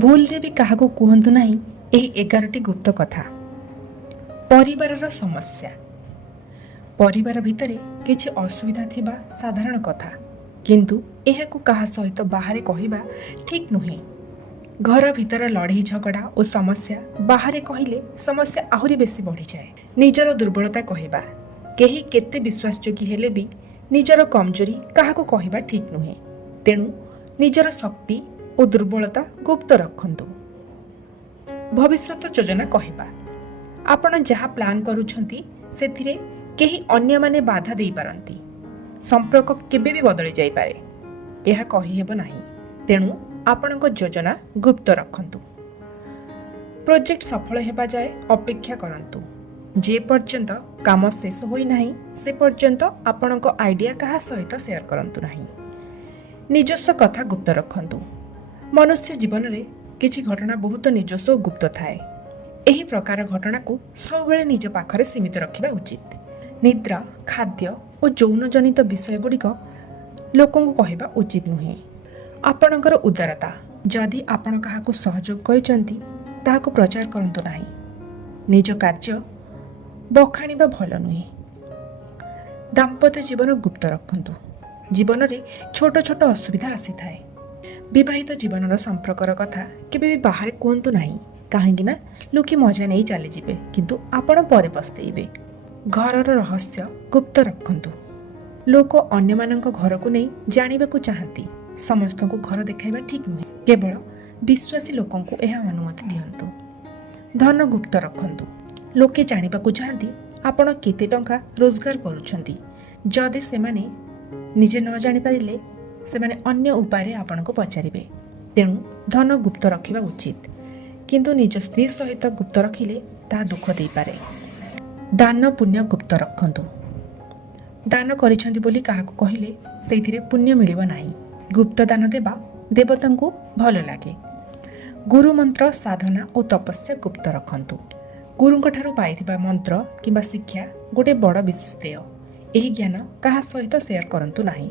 ଭୁଲରେ ବି କାହାକୁ କୁହନ୍ତୁ ନାହିଁ ଏହି 11ଟି ଗୁପ୍ତ କଥା। ପରିବାରର ସମସ୍ୟା। ପରିବାର ଭିତରେ କିଛି ଅସୁବିଧା ଥିବା ସାଧାରଣ କଥା, କିନ୍ତୁ ଏହାକୁ କାହା ସହିତ ବାହାରେ କହିବା ଠିକ୍ ନୁହେଁ। ଘର ଭିତର ଲଢ଼େଇ ଝଗଡ଼ା ଓ ସମସ୍ୟା ବାହାରେ କହିଲେ ସମସ୍ୟା ଆହୁରି ବେଶୀ ବଢ଼ିଯାଏ। ନିଜର ଦୁର୍ବଳତା କହିବା। କେହି କେତେ ବିଶ୍ୱାସଯୋଗ୍ୟ ହେଲେ ବି ନିଜର କମଜୋରି କାହାକୁ କହିବା ଠିକ୍ ନୁହେଁ। ତେଣୁ ନିଜର ଶକ୍ତି ଓ ଦୁର୍ବଳତା ଗୁପ୍ତ ରଖନ୍ତୁ। ଭବିଷ୍ୟତ ଯୋଜନା କହିବା। ଆପଣ ଯାହା ପ୍ଲାନ୍ କରୁଛନ୍ତି ସେଥିରେ କେହି ଅନ୍ୟମାନେ ବାଧା ଦେଇପାରନ୍ତି। ସମ୍ପର୍କ କେବେ ବି ବଦଳି ଯାଇପାରେ, ଏହା କହିହେବ ନାହିଁ। ତେଣୁ ଆପଣଙ୍କ ଯୋଜନା ଗୁପ୍ତ ରଖନ୍ତୁ। ପ୍ରୋଜେକ୍ଟ ସଫଳ ହେବା ଯାଏ ଅପେକ୍ଷା କରନ୍ତୁ। ଯେ ପର୍ଯ୍ୟନ୍ତ କାମ ଶେଷ ହୋଇନାହିଁ ସେ ପର୍ଯ୍ୟନ୍ତ ଆପଣଙ୍କ ଆଇଡ଼ିଆ କାହା ସହିତ ସେୟାର କରନ୍ତୁ ନାହିଁ। ନିଜସ୍ୱ କଥା ଗୁପ୍ତ ରଖନ୍ତୁ। ମନୁଷ୍ୟ ଜୀବନରେ କିଛି ଘଟଣା ବହୁତ ନିଜସ୍ୱ ଓ ଗୁପ୍ତ ଥାଏ। ଏହି ପ୍ରକାର ଘଟଣାକୁ ସବୁବେଳେ ନିଜ ପାଖରେ ସୀମିତ ରଖିବା ଉଚିତ। ନିଦ୍ରା, ଖାଦ୍ୟ ଓ ଯୌନଜନିତ ବିଷୟଗୁଡ଼ିକ ଲୋକଙ୍କୁ କହିବା ଉଚିତ ନୁହେଁ। ଆପଣଙ୍କର ଉଦାରତା। ଯଦି ଆପଣ କାହାକୁ ସହଯୋଗ କରିଛନ୍ତି ତାହାକୁ ପ୍ରଚାର କରନ୍ତୁ ନାହିଁ। ନିଜ କାର୍ଯ୍ୟ ବଖାଣିବା ଭଲ ନୁହେଁ। ଦାମ୍ପତ୍ୟ ଜୀବନ ଗୁପ୍ତ ରଖନ୍ତୁ। ଜୀବନରେ ଛୋଟ ଛୋଟ ଅସୁବିଧା ଆସିଥାଏ। ବିବାହିତ ଜୀବନର ସମ୍ପର୍କର କଥା କେବେ ବି ବାହାରେ କୁହନ୍ତୁ ନାହିଁ, କାହିଁକି ନା ଲୋକେ ମଜା ନେଇ ଚାଲିଯିବେ କିନ୍ତୁ ଆପଣ ପରେ ପସ୍ତେଇବେ। ଘରର ରହସ୍ୟ ଗୁପ୍ତ ରଖନ୍ତୁ। ଲୋକ ଅନ୍ୟମାନଙ୍କ ଘରକୁ ନେଇ ଜାଣିବାକୁ ଚାହାନ୍ତି। ସମସ୍ତଙ୍କୁ ଘର ଦେଖାଇବା ଠିକ୍ ନୁହେଁ। କେବଳ ବିଶ୍ୱାସୀ ଲୋକଙ୍କୁ ଏହା ଅନୁମତି ଦିଅନ୍ତୁ। ଧନ ଗୁପ୍ତ ରଖନ୍ତୁ। ଲୋକେ ଜାଣିବାକୁ ଚାହାନ୍ତି ଆପଣ କେତେ ଟଙ୍କା ରୋଜଗାର କରୁଛନ୍ତି। ଯଦି ସେମାନେ ନିଜେ ନ ଜାଣିପାରିଲେ ସେମାନେ ଅନ୍ୟ ଉପାୟରେ ଆପଣଙ୍କୁ ପଚାରିବେ। ତେଣୁ ଧନ ଗୁପ୍ତ ରଖିବା ଉଚିତ, କିନ୍ତୁ ନିଜ ସ୍ତ୍ରୀ ସହିତ ଗୁପ୍ତ ରଖିଲେ ତାହା ଦୁଃଖ ଦେଇପାରେ। ଦାନ ପୁଣ୍ୟ ଗୁପ୍ତ ରଖନ୍ତୁ। ଦାନ କରିଛନ୍ତି ବୋଲି କାହାକୁ କହିଲେ ସେଇଥିରେ ପୁଣ୍ୟ ମିଳିବ ନାହିଁ। ଗୁପ୍ତ ଦାନ ଦେବା ଦେବତାଙ୍କୁ ଭଲ ଲାଗେ। ଗୁରୁ ମନ୍ତ୍ର, ସାଧନା ଓ ତପସ୍ୟା ଗୁପ୍ତ ରଖନ୍ତୁ। ଗୁରୁଙ୍କ ଠାରୁ ପାଇଥିବା ମନ୍ତ୍ର କିମ୍ବା ଶିକ୍ଷା ଗୋଟିଏ ବଡ଼ ବିଶେଷ ଦେୟ। ଏହି ଜ୍ଞାନ କାହା ସହିତ ସେୟାର କରନ୍ତୁ ନାହିଁ।